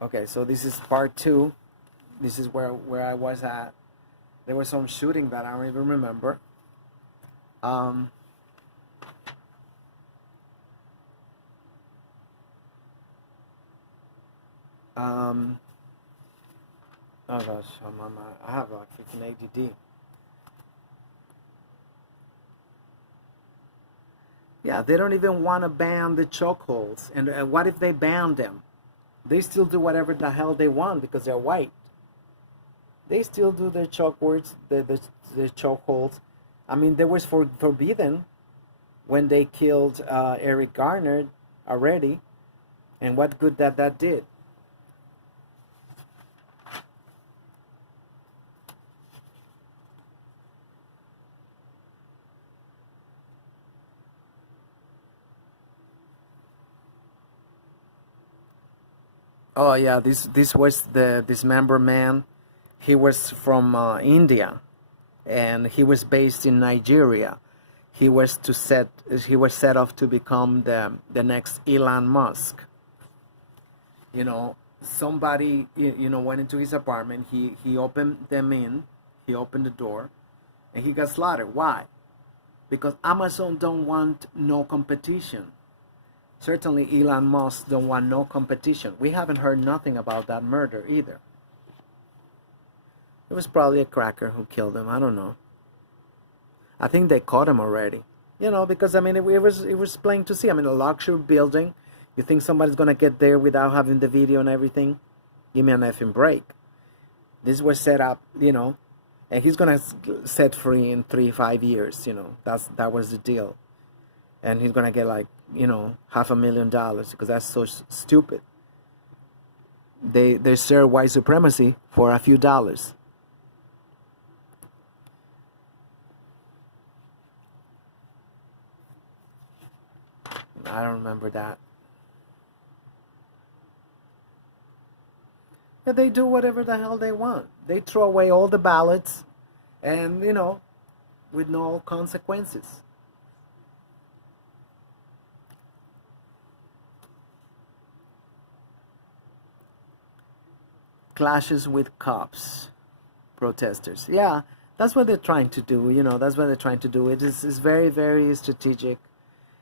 Okay, so this is part two. This is where I was at. There was some shooting that I don't even remember. Um, um, oh gosh, I have like freaking ADD. Yeah, they don't even want to ban the chokeholds. And what if they ban them? They still do whatever the hell they want because they're white. They still do their chokewords, the chokeholds. I mean, they was forbidden when they killed Eric Garner already, and what good that did. Oh yeah, this was the dismember man. He was from India, and he was based in Nigeria. He was set off to become the next Elon Musk. You know, somebody went into his apartment. He opened them in. He opened the door, and he got slaughtered. Why? Because Amazon don't want no competition. Certainly Elon Musk don't want no competition. We haven't heard nothing about that murder either. It was probably a cracker who killed him. I don't know. I think they caught him already. Because I mean it was plain to see. I mean, a luxury building. You think somebody's gonna get there without having the video and everything? Give me an effing break. This was set up, and he's gonna set free in 3-5 years. That was the deal, and he's gonna get like $500,000 because that's so stupid. They serve white supremacy for a few dollars. I don't remember that. Yeah, they do whatever the hell they want. They throw away all the ballots, and with no consequences. Clashes with cops, protesters. Yeah, that's what they're trying to do. That's what they're trying to do. It is very, very strategic.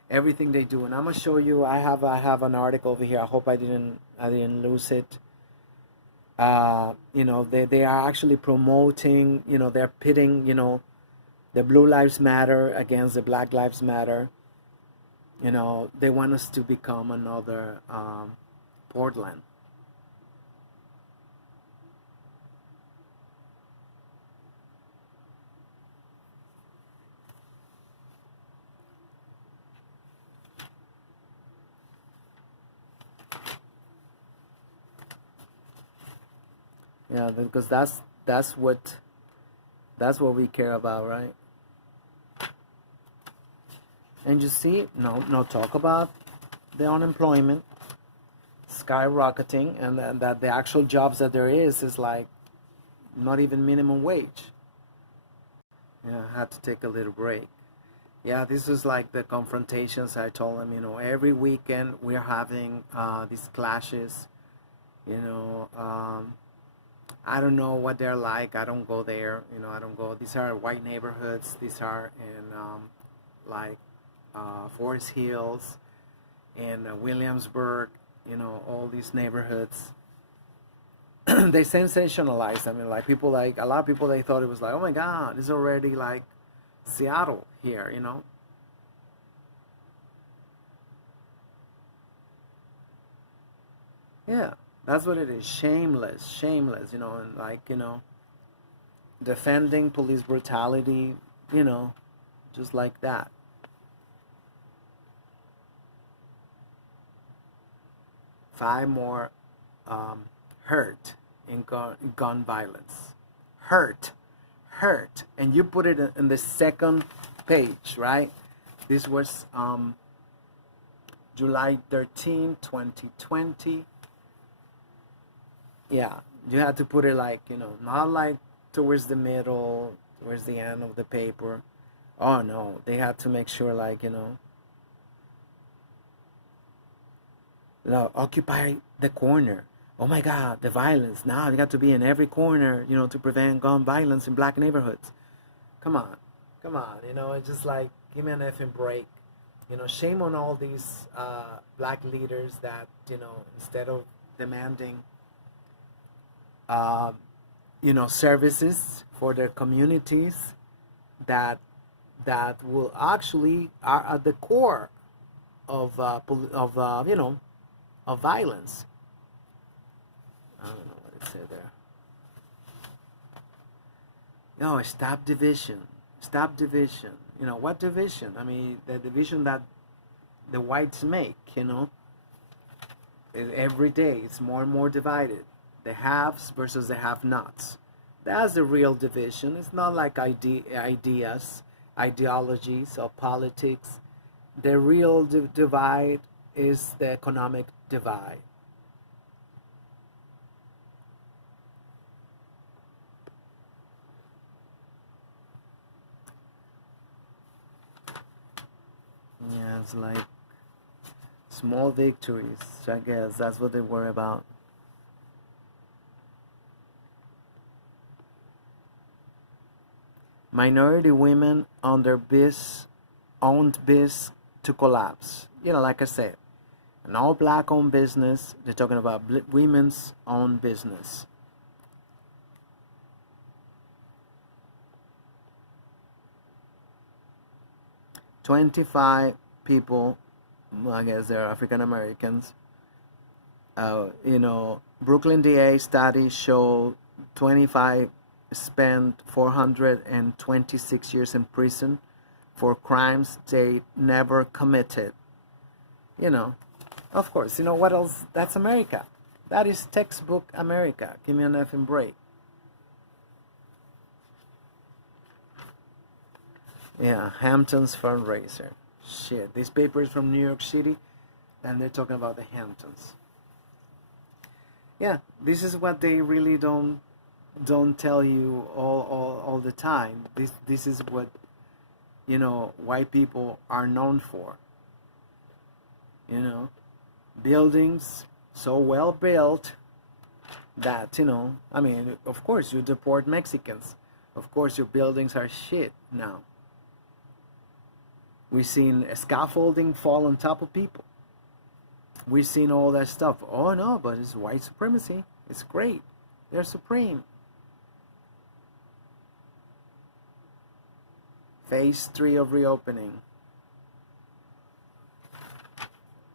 Everything they do, and I'm gonna show you. I have an article over here. I hope I didn't lose it. They are actually promoting. They're pitting. The Blue Lives Matter against the Black Lives Matter. They want us to become another Portland. Yeah, because that's what we care about, right? And you see, no talk about the unemployment skyrocketing, and that the actual jobs that there is like not even minimum wage. Yeah, I had to take a little break. Yeah, this is like the confrontations. I told them, every weekend we're having these clashes. You know, I don't know what they're like. I don't go there. I don't go. These are white neighborhoods. These are in like Forest Hills and Williamsburg. All these neighborhoods. They sensationalized. I mean, like a lot of people, they thought it was like, oh my God, it's already like Seattle here. Yeah, that's what it is. Shameless, shameless. And like defending police brutality. You know, just like that. Five more hurt in gun violence. Hurt, hurt, and you put it in the second page, right? This was July 13, 2020. Yeah, you had to put it like, not like towards the middle, towards the end of the paper. Oh no, they had to make sure, like, occupy the corner. Oh my God, the violence. Now you got to be in every corner, to prevent gun violence in black neighborhoods. Come on. Come on. It's just like, give me an effing break. Shame on all these black leaders that, instead of demanding, uh, services for their communities that will actually are at the core of of violence. I don't know what it said there. No, stop division. Stop division. What division? I mean, the division that the whites make, every day it's more and more divided. The haves versus the have-nots. That's the real division. It's not like ideas, ideologies, or politics. The real divide is the economic divide. Yeah, it's like small victories. I guess that's what they worry about. Minority women on their owned biz to collapse. Like I said, an all black owned business. They're talking about women's owned business. $25 people, I guess they're African Americans. Brooklyn DA study showed 25 spent 426 years in prison for crimes they never committed. Of course, what else? That's America. That is textbook America. Give me an effing break. Yeah, Hamptons fundraiser. Shit, this paper is from New York City, and they're talking about the Hamptons. Yeah, this is what they really don't tell you all the time. This is what white people are known for. Buildings so well built that I mean, of course you deport Mexicans. Of course your buildings are shit now. We've seen scaffolding fall on top of people. We've seen all that stuff. Oh no, but it's white supremacy. It's great. They're supreme. Phase 3 of reopening.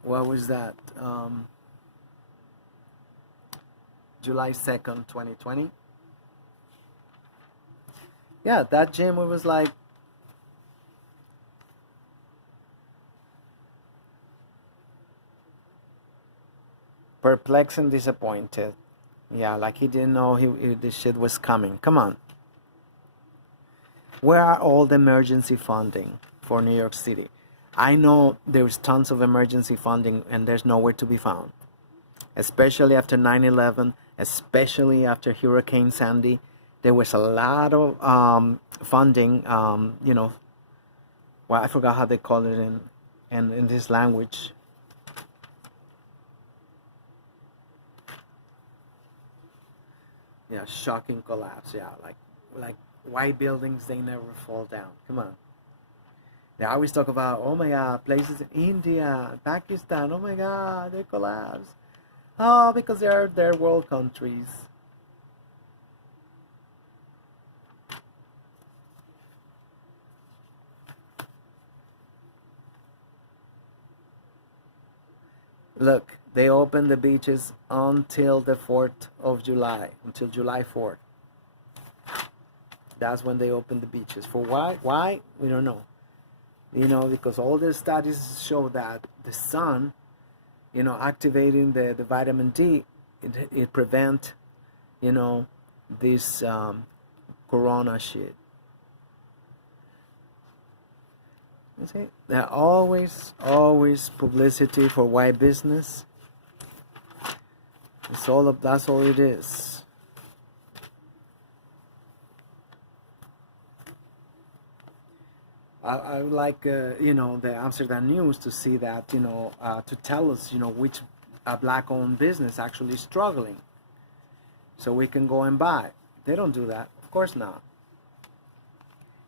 What was that? July 2nd, 2020. Yeah, that gym, it was like perplexed and disappointed. Yeah, like he didn't know this shit was coming. Come on. Where are all the emergency funding for New York City? I know there's tons of emergency funding and there's nowhere to be found. Especially after 9/11, especially after Hurricane Sandy, there was a lot of funding, well, I forgot how they call it in this language. Yeah, shocking collapse. Yeah, like white buildings, they never fall down. Come on. They always talk about, oh my God, places in India, Pakistan, oh my God, they collapse. Oh, because they're world countries. Look, they open the beaches until the 4th of July, until July 4th. That's when they open the beaches. For why? Why? We don't know. Because all the studies show that the sun, activating the vitamin D, it prevent, this corona shit. You see, there always publicity for white business. That's all it is. I would like, the Amsterdam News to see that, to tell us, which a black-owned business actually struggling, so we can go and buy. They don't do that. Of course not.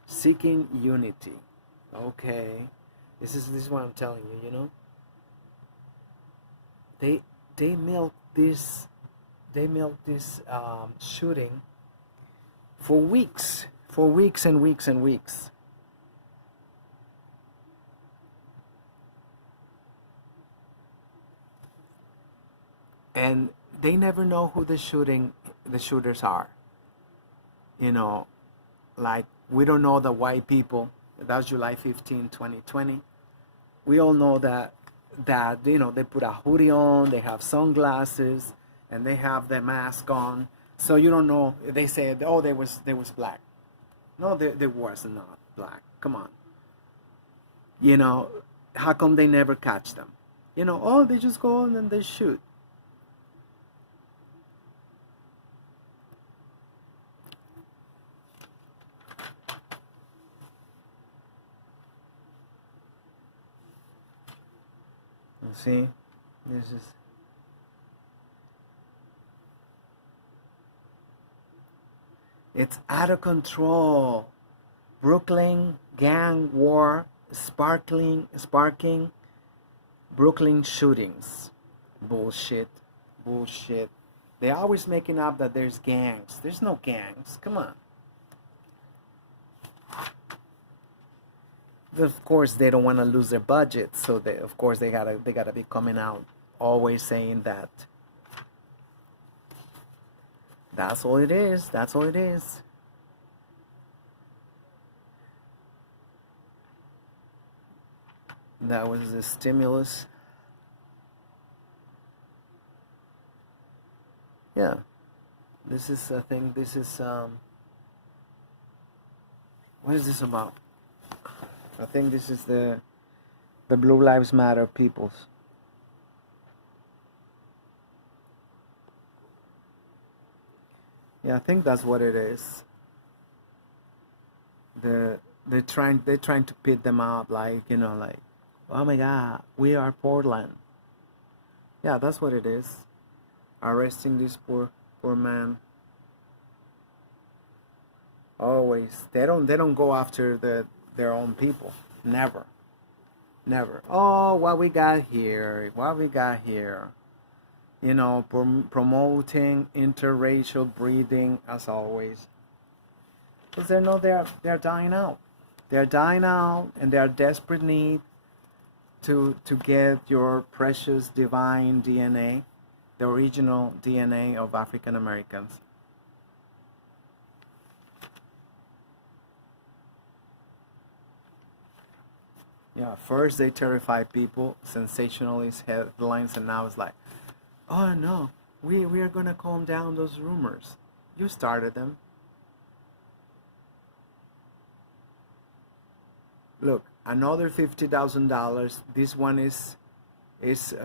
Seeking unity. Okay. This is what I'm telling you, you know. They milk this shooting for weeks and weeks and weeks. And they never know who the shooters are. You know, like we don't know the white people. That was July 15, 2020. We all know that you know, they put a hoodie on, they have sunglasses, and they have the mask on. So you don't know. They say, oh, they was black. No, they was not black. Come on. You know, how come they never catch them? You know, oh, they just go and then they shoot. See, this is it's out of control. Brooklyn gang war sparking Brooklyn shootings. Bullshit. They're always making up that there's gangs. There's no gangs. Come on. Of course, they don't want to lose their budget, so they gotta be coming out always saying that. That's all it is. That's all it is. That was the stimulus. Yeah, this is I think this is what is this about? I think this is the Blue Lives Matter peoples. Yeah, I think that's what it is. They're trying to pit them up, like, you know, like, oh my God, we are Portland. Yeah, that's what it is. Arresting this poor man. Always. They don't go after their own people. Never. Oh, what we got here. You know, promoting interracial breeding as always. Because they're dying out. They're dying out, and they're desperate need to get your precious divine DNA, the original DNA of African Americans. Yeah, first they terrify people, sensationalist headlines, and now it's like, oh no, we are gonna calm down those rumors. You started them. Look, another $50,000. This one is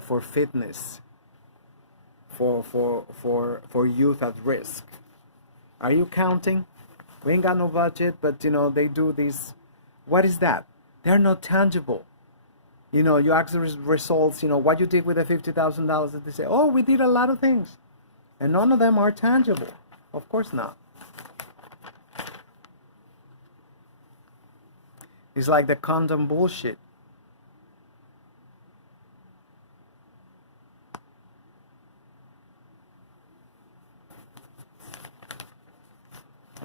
for fitness, for youth at risk. Are you counting? We ain't got no budget, but you know they do these. What is that? They're not tangible. You know, you ask the results, you know, what you did with the $50,000, and they say, oh, we did a lot of things. And none of them are tangible. Of course not. It's like the condom bullshit.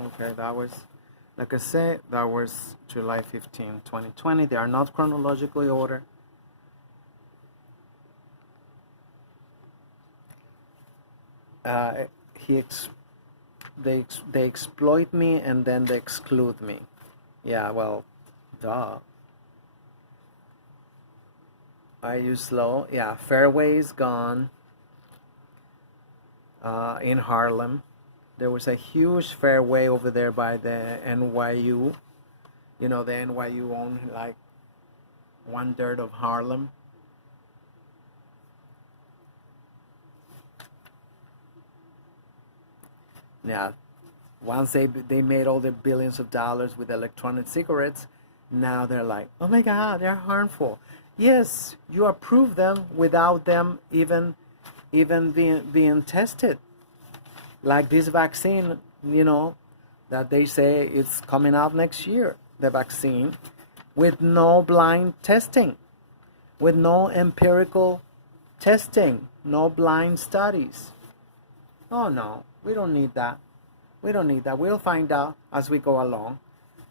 Okay, that was, like I said, that was July 15, 2020. They are not chronologically ordered. They exploit me and then they exclude me. Yeah, well, duh. Are you slow? Yeah, Fairway is gone. In Harlem, there was a huge Fairway over there by the NYU. You know, the NYU owned like 1/3 of Harlem. Yeah, once they made all the billions of dollars with electronic cigarettes, now they're like, oh my God, they're harmful. Yes, you approve them without them even even being tested. Like this vaccine, that they say it's coming out next year, the vaccine, with no blind testing, with no empirical testing, no blind studies. Oh no, we don't need that. We don't need that. We'll find out as we go along.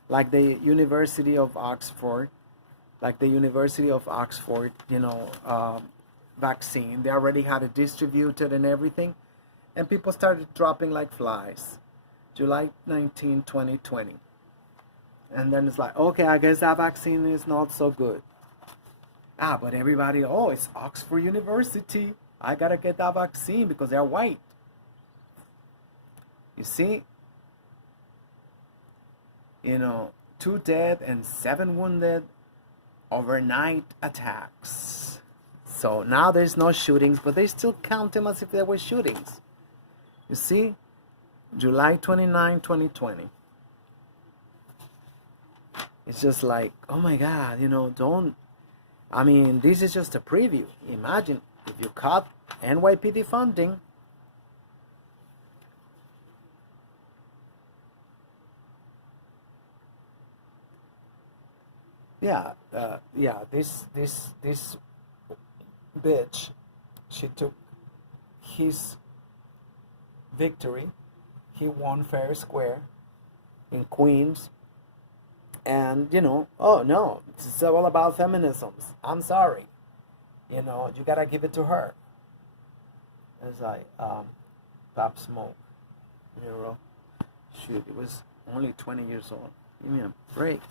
Like the University of Oxford, vaccine. They already had it distributed and everything. And people started dropping like flies. July 19, 2020. And then it's like, okay, I guess that vaccine is not so good. But everybody, oh, it's Oxford University. I gotta get that vaccine because they're white. You see? 2 dead and 7 wounded overnight attacks. So now there's no shootings, but they still count them as if there were shootings. You see? July 29, 2020. It's just like, oh my God, this is just a preview. Imagine if you cut NYPD funding. This bitch, she took his victory. He won fair and square in Queens. And, oh no, it's all about feminisms. I'm sorry. You gotta give it to her. It's like, Pop Smoke. Shoot, it was only 20 years old. Give me a break.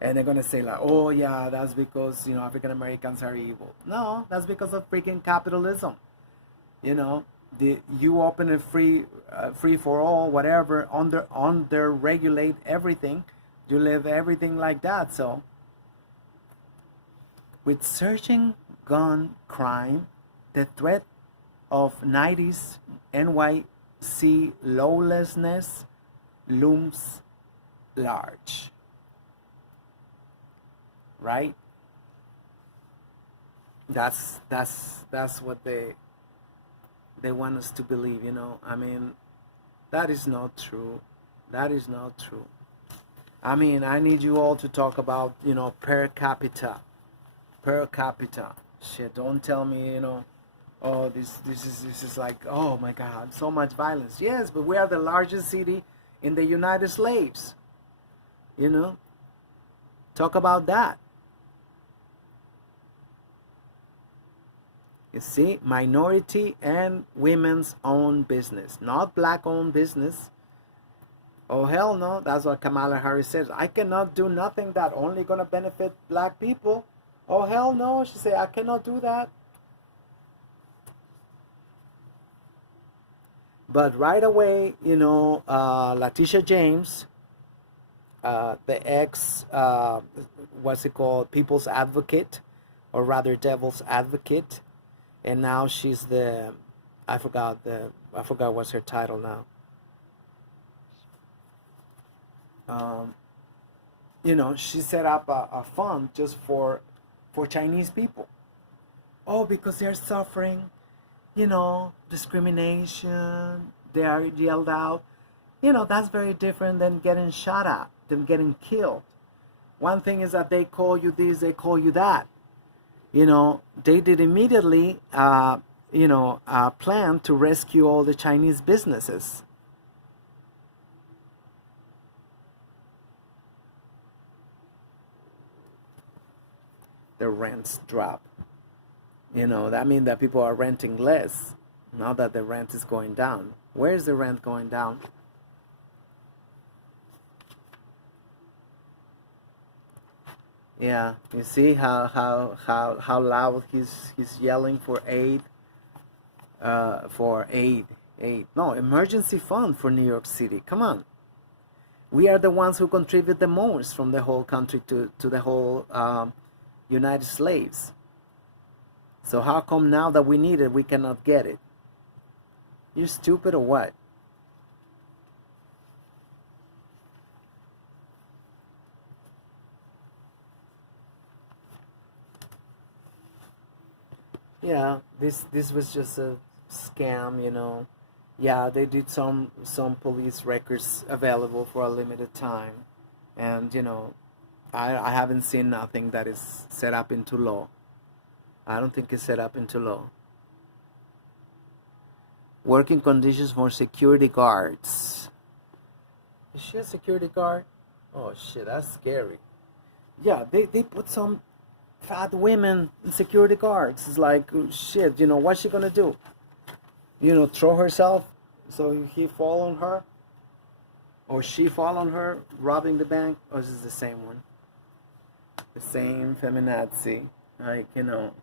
And they're gonna say like, oh yeah, that's because, African Americans are evil. No, that's because of freaking capitalism. You open a free for all, whatever, under regulate everything. You live everything like that. So with surging gun crime, the threat of 90s NYC lawlessness looms large. Right? That's what they want us to believe, that is not true. That is not true. I need you all to talk about, per capita. Per capita. Shit, don't tell me, oh, this is like, oh my God, so much violence. Yes, but we are the largest city in the United States. Talk about that. You see, minority and women's owned business, not black owned business. Oh, hell no. That's what Kamala Harris says. I cannot do nothing that only going to benefit black people. Oh, hell no. She said, I cannot do that. But right away, Letitia James, the ex, what's it called, People's Advocate, or rather Devil's Advocate. And now she's I forgot what's her title now. She set up a fund just for Chinese people. Oh, because they're suffering, discrimination. They are yelled out. That's very different than getting shot at, than getting killed. One thing is that they call you this, they call you that. They did immediately, a plan to rescue all the Chinese businesses. The rents drop. That means that people are renting less, now that the rent is going down. Where is the rent going down? Yeah, you see how loud he's yelling for aid. No, emergency fund for New York City. Come on, we are the ones who contribute the most from the whole country to the whole United States. So how come now that we need it, we cannot get it? You stupid or what? Yeah, this was just a scam, you know. Yeah, they did some police records available for a limited time, and you know, I haven't seen nothing that is set up into law. I don't think it's set up into law. Working conditions for security guards. Is she a security guard? Oh shit, that's scary. Yeah, they put some fat women in security guards. It's like oh, shit, you know, what's she gonna do? You know, throw herself so he fall on her? Or she fall on her robbing the bank? Or is this the same one? The same feminazi. Like, you know,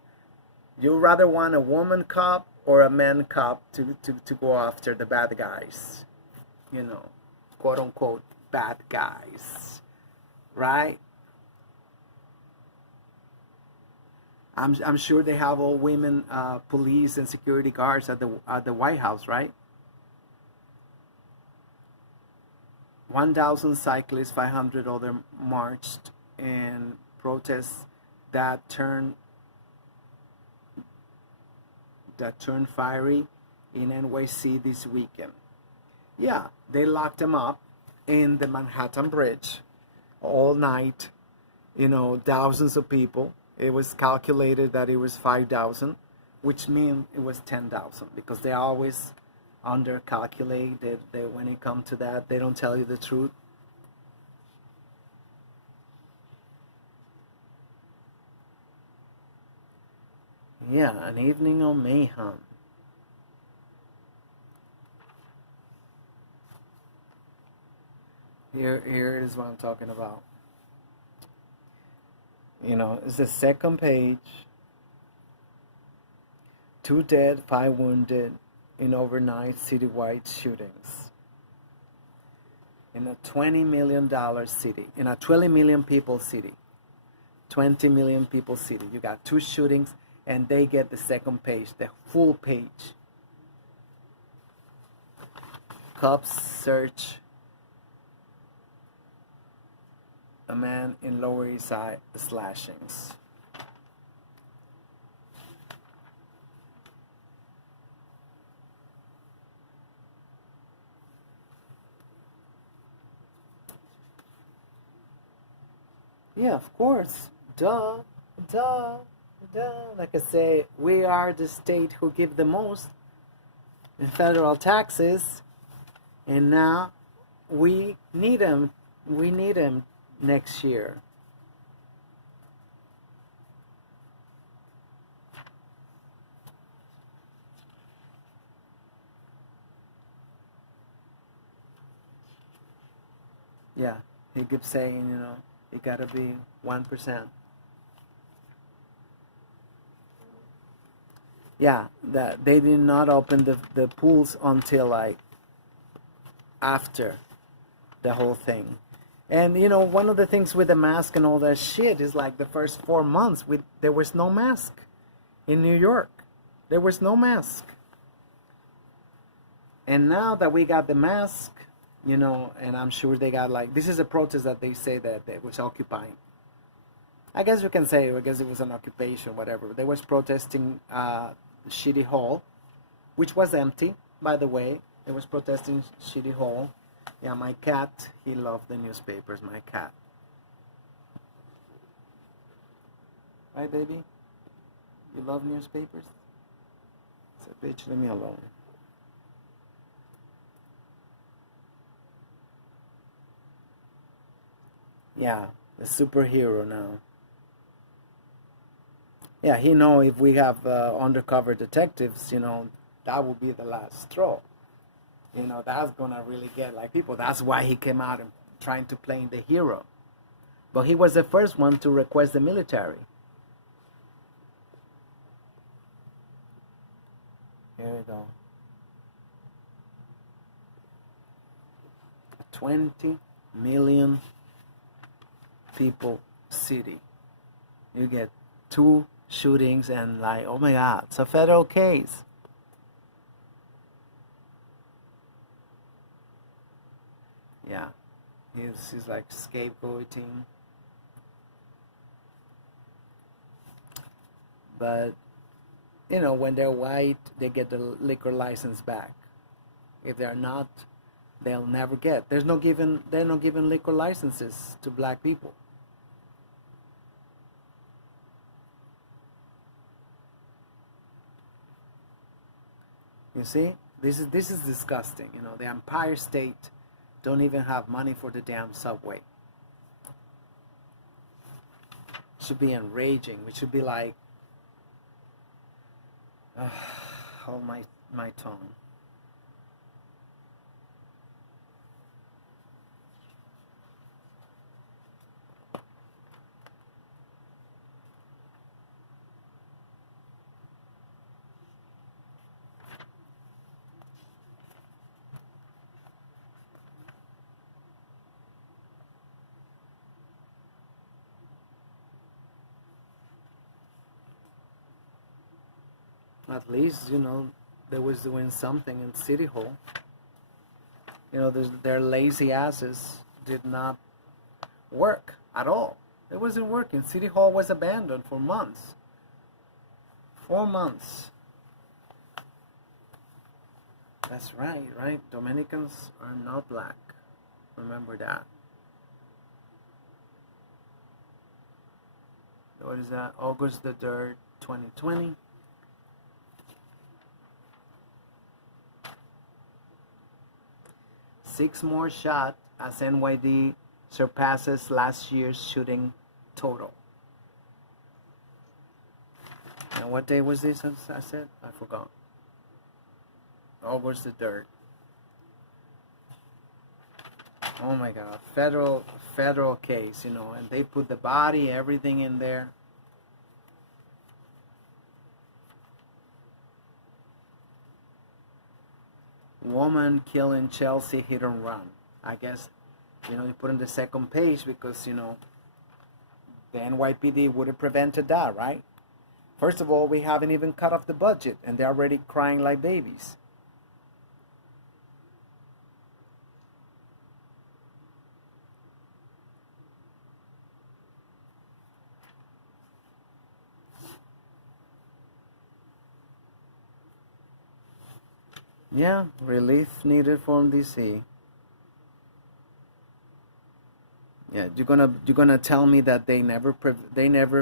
you rather want a woman cop or a man cop to go after the bad guys. You know, quote unquote bad guys. Right? I'm sure they have all women police and security guards at the White House, right? 1,000 cyclists, 500 other marched in protests that turned fiery in NYC this weekend. Yeah, they locked them up in the Manhattan Bridge all night. You know, thousands of people. It was calculated that it was 5,000, which means it was 10,000 because they always undercalculate. They when it comes to that, they don't tell you the truth. Yeah, an evening of mayhem. Here is what I'm talking about. You know, it's the second page. 2 dead, 5 wounded in overnight citywide shootings. In a $20 million city, in a 20 million people city. 20 million people city. You got 2 shootings and they get the second page, the full page. Cops search a man in Lower East Side slashings. Yeah, of course. Duh, duh, duh. Like I say, we are the state who give the most in federal taxes, and now we need them. We need them next year. Yeah, he keeps saying, you know, it gotta be 1%. Yeah, that they did not open the pools until like after the whole thing. And you know, one of the things with the mask and all that shit is like the first 4 months there was no mask in New York. There was no mask. And now that we got the mask, you know, and I'm sure they got like, this is a protest that they say that they was occupying. I guess you can say, I guess it was an occupation, whatever. They was protesting Shitty Hall, which was empty, by the way. They was protesting Shitty Hall. Yeah, my cat, he loved the newspapers, my cat. Right, baby? You love newspapers? So, bitch, leave me alone. Yeah, the superhero now. Yeah, he know if we have undercover detectives, you know, that will be the last straw. You know, that's gonna really get like people. That's why he came out and trying to play the hero. But he was the first one to request the military. Here we go. 20 million people city. You get 2 shootings and like, oh my God, it's a federal case. Yeah, he's like scapegoating. But when they're white, they get the liquor license back. If they're not, they'll never get. They're not giving liquor licenses to black people. You see, this is disgusting. The Empire State don't even have money for the damn subway. It should be enraging. We should be like, hold my tongue. At least, they was doing something in City Hall. Their lazy asses did not work at all. It wasn't working. City Hall was abandoned for months. 4 months. That's right? Dominicans are not black. Remember that. What is that? August the 3rd, 2020. Six more shot as NYD surpasses last year's shooting total. And what day was this? I said I forgot. August the 3rd. Oh my God! Federal case, and they put the body, everything in there. Woman killed in Chelsea hit and run. I guess, you put on the second page because, the NYPD would have prevented that, right? First of all, we haven't even cut off the budget and they're already crying like babies. Yeah, relief needed from DC. Yeah, you're gonna tell me that they never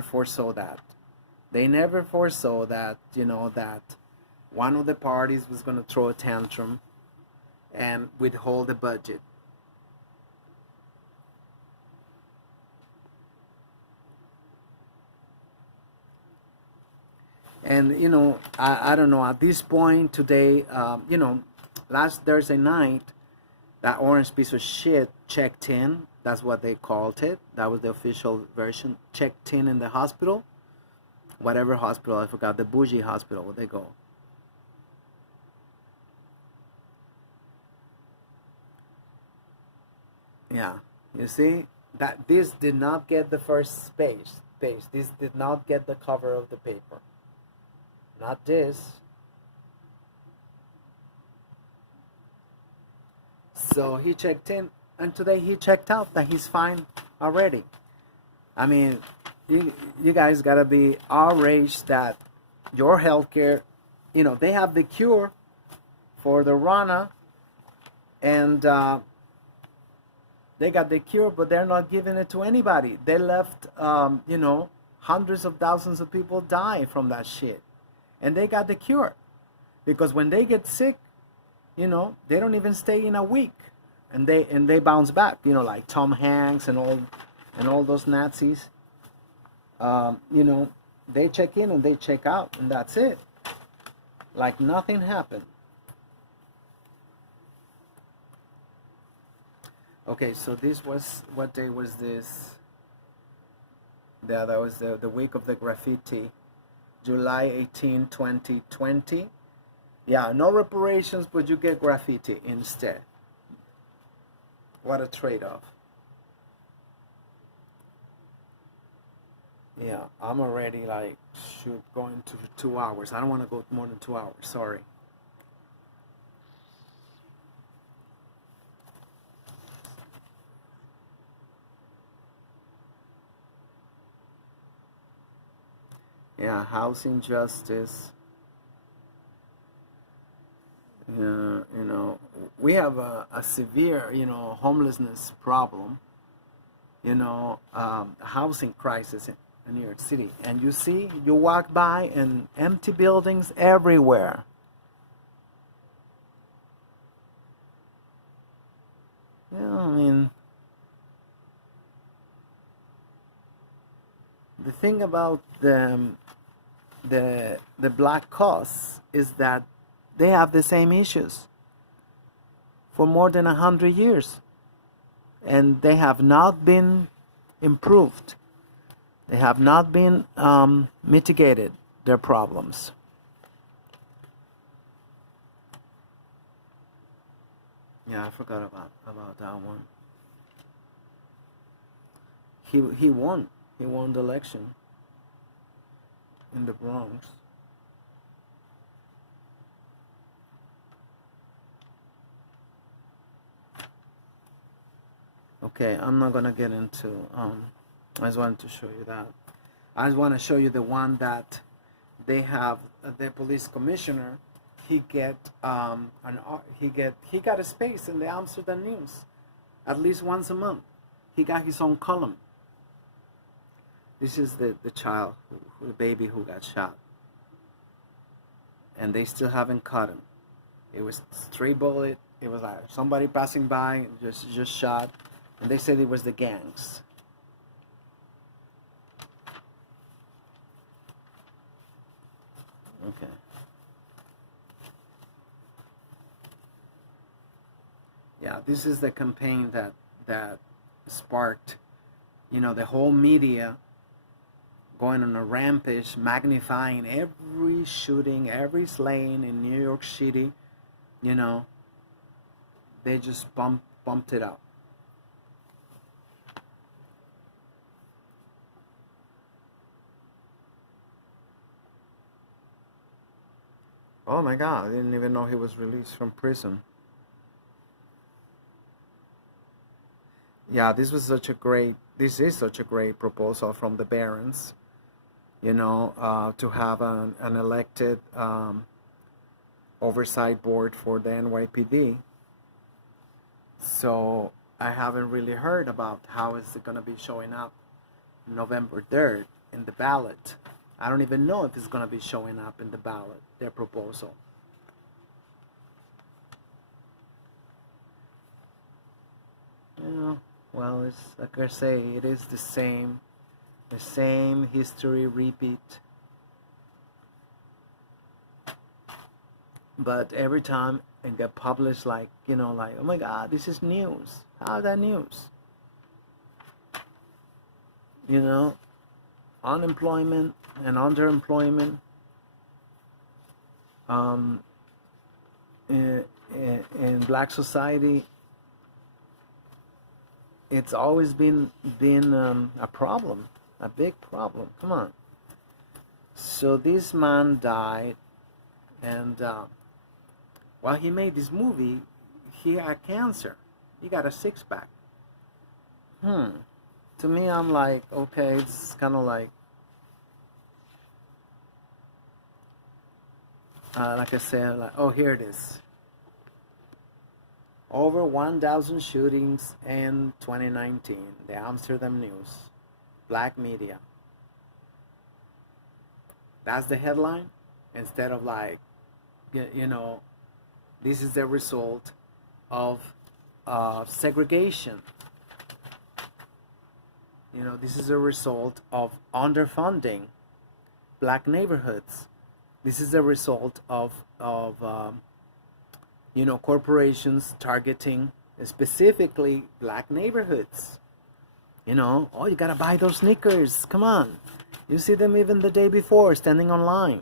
foresaw that. They never foresaw that, that one of the parties was gonna throw a tantrum and withhold the budget. And I don't know, at this point today, last Thursday night, that orange piece of shit checked in. That's what they called it. That was the official version. Checked in the hospital, whatever hospital, I forgot, the bougie hospital where they go. Yeah, you see that this did not get the first page. This did not get the cover of the paper. Not this. So he checked in, and today he checked out that he's fine already. I mean, you guys gotta be outraged that your healthcare, they have the cure for the Rana, and they got the cure, but they're not giving it to anybody. They left, hundreds of thousands of people die from that shit. And they got the cure. Because when they get sick, they don't even stay in a week. And they bounce back, like Tom Hanks and all those Nazis. They check in and they check out, and that's it. Like nothing happened. Okay, so this was, what day was this? Yeah, that was the week of the graffiti. July 18, 2020. Yeah, no reparations, but you get graffiti instead. What a trade-off. Yeah, I'm already going to 2 hours. I don't want to go more than 2 hours, sorry. Yeah, housing justice. You know, we have a severe, homelessness problem, housing crisis in New York City. And you walk by and empty buildings everywhere. I mean, the thing about the black cause is that they have the same issues for more than 100 years, and they have not been improved. They have not been mitigated their problems. Yeah, I forgot about that one. He won. He won the election in the Bronx. Okay, I'm not gonna get into. I just wanted to show you that. I just want to show you the one that they have. The police commissioner. He got a space in the Amsterdam News, at least once a month. He got his own column. This is the child, the baby who got shot, and they still haven't caught him. It was stray bullet. It was like somebody passing by just shot, and they said it was the gangs. Okay. Yeah, this is the campaign that sparked, the whole media going on a rampage, magnifying every shooting, every slaying in New York City. They just bumped it up. Oh my God, I didn't even know he was released from prison. Yeah, this is such a great proposal from the Barons, to have an elected oversight board for the NYPD. So I haven't really heard about how is it going to be showing up November 3rd in the ballot. I don't even know if it's going to be showing up in the ballot, their proposal. Well, it's like I say, it is the same history repeat. But every time it get published, like oh my God, this is news. How is that news? Unemployment and underemployment. In black society, it's always been a problem, a big problem. Come on. So this man died, and while he made this movie, he had cancer. He got a six-pack. To me, I'm like, okay, it's kind of like I said, like, oh, here it is. Over 1,000 shootings in 2019. The Amsterdam News. Black media. That's the headline. Instead of like, this is the result of segregation. This is a result of underfunding black neighborhoods. This is a result of corporations targeting specifically black neighborhoods. Oh, you gotta buy those sneakers. Come on. You see them even the day before standing online.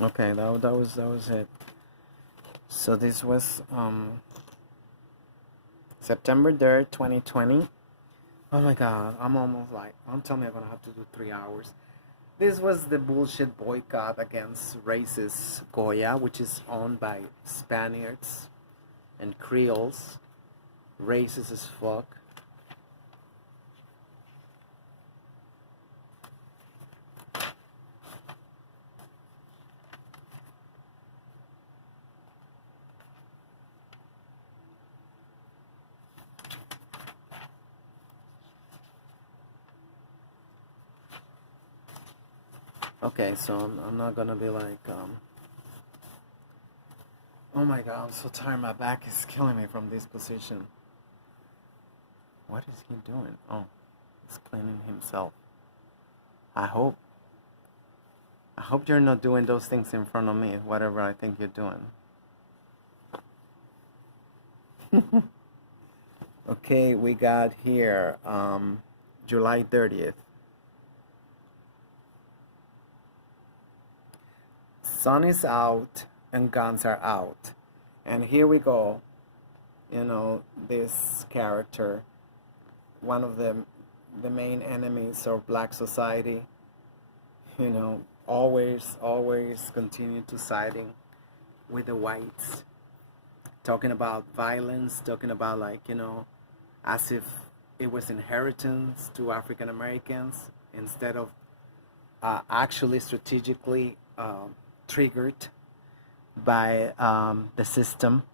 Okay, that was it. So this was September 3rd, 2020. Oh my God, I'm almost like, don't tell me I'm gonna have to do 3 hours. This was the bullshit boycott against racist Goya, which is owned by Spaniards and Creoles. Racist as fuck. Okay, so I'm not gonna be like, oh my God, I'm so tired. My back is killing me from this position. What is he doing? Oh, he's cleaning himself. I hope you're not doing those things in front of me, whatever I think you're doing. Okay, we got here July 30th. Sun is out and guns are out. And here we go. You know, this character, one of the main enemies of black society, you know, always continue to siding with the whites. Talking about violence, talking about, like, you know, as if it was inheritance to African Americans instead of actually strategically triggered by the system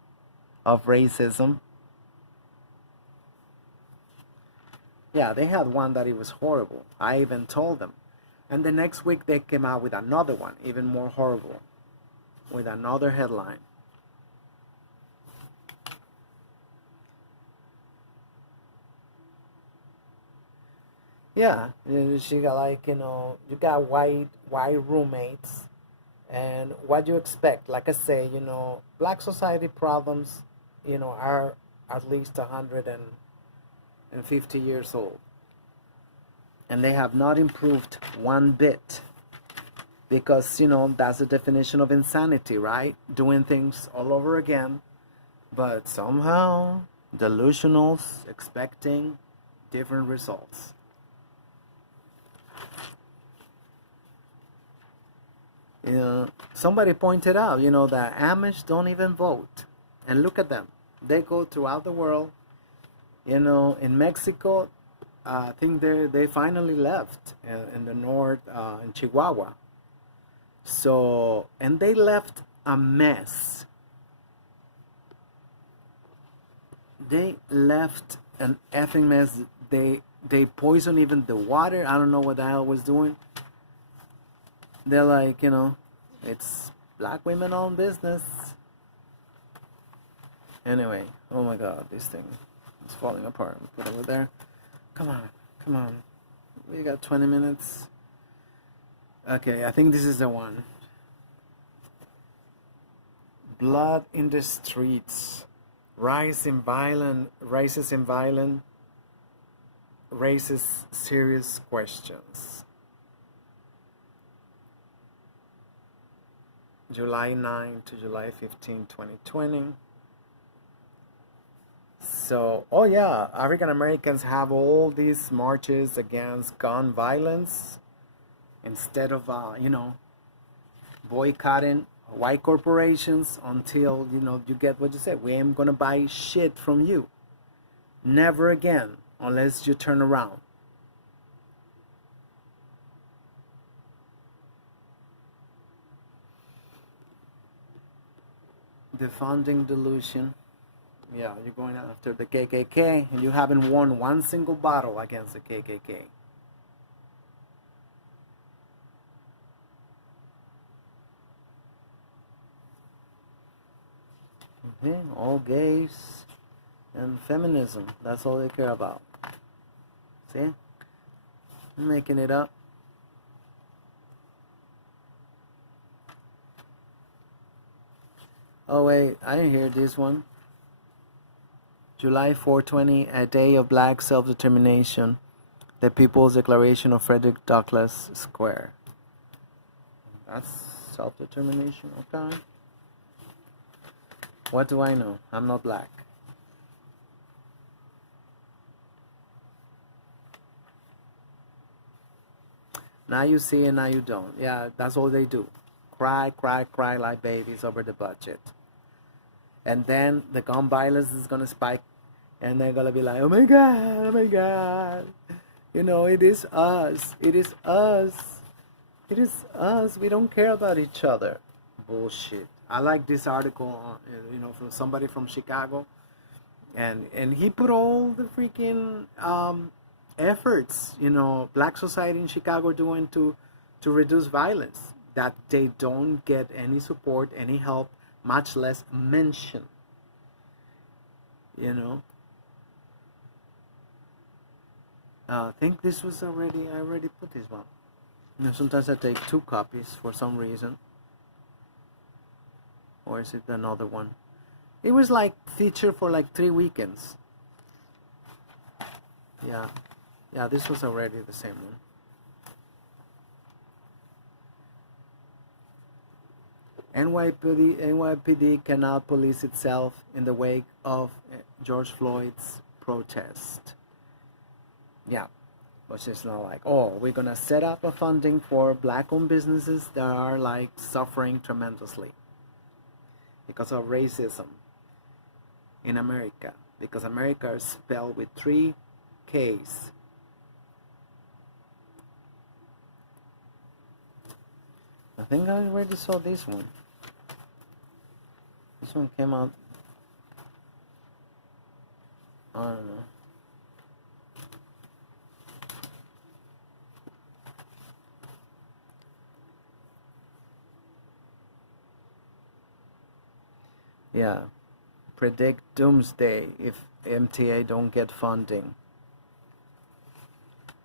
of racism. Yeah, they had one that it was horrible. I even told them. And the next week they came out with another one, even more horrible, with another headline. Yeah, she got, like, you know, you got white roommates, and what you expect? Like I say, you know, black society problems, you know, are at least 150 years old, and they have not improved one bit, because, you know, that's the definition of insanity, right? Doing things all over again, but somehow delusionals expecting different results. You know, somebody pointed out, you know, that Amish don't even vote. And look at them. They go throughout the world. You know, in Mexico, I think they finally left in the north, in Chihuahua. So, and they left a mess. They left an effing mess. They poisoned even the water. I don't know what the hell was doing. They're like, you know, it's black women owned business. Anyway, oh my God, this thing is falling apart. Put it over there. Come on. We got 20 minutes. Okay, I think this is the one. Blood in the streets. Raises serious questions. July 9 to July 15, 2020. So, oh yeah, African Americans have all these marches against gun violence instead of, you know, boycotting white corporations until, you know, you get what you said. We ain't gonna buy shit from you. Never again, unless you turn around. The founding delusion. Yeah, you're going after the KKK and you haven't won one single battle against the KKK. Okay, all gays and feminism. That's all they care about. See? I'm making it up. Oh wait, I didn't hear this one. July 420, a day of black self-determination. The People's Declaration of Frederick Douglass Square. That's self-determination, okay. What do I know? I'm not black. Now you see and now you don't. Yeah, that's all they do. Cry, cry, cry like babies over the budget. And then the gun violence is gonna spike, and they're gonna be like, oh my God, oh my God. You know, it is us. It is us. It is us. We don't care about each other. Bullshit. I like this article, from somebody from Chicago, and he put all the freaking efforts, Black society in Chicago doing to reduce violence, that they don't get any support, any help, much less mention. I think this was I already put this one. Sometimes I take 2 copies for some reason. Or is it another one? It was like featured for like 3 weekends. Yeah, this was already the same one. NYPD cannot police itself in the wake of George Floyd's protest. Yeah, but it's not like, oh, we're gonna set up a funding for Black-owned businesses that are like suffering tremendously because of racism in America, because America is spelled with 3 K's. I think I already saw this one. This one came out, I don't know. Yeah, predict doomsday if MTA don't get funding.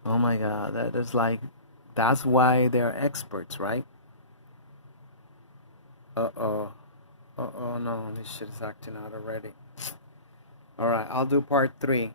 Oh my God, that is like, that's why they're experts, right? Uh-oh, no, this shit is acting out already. All right, I'll do part 3.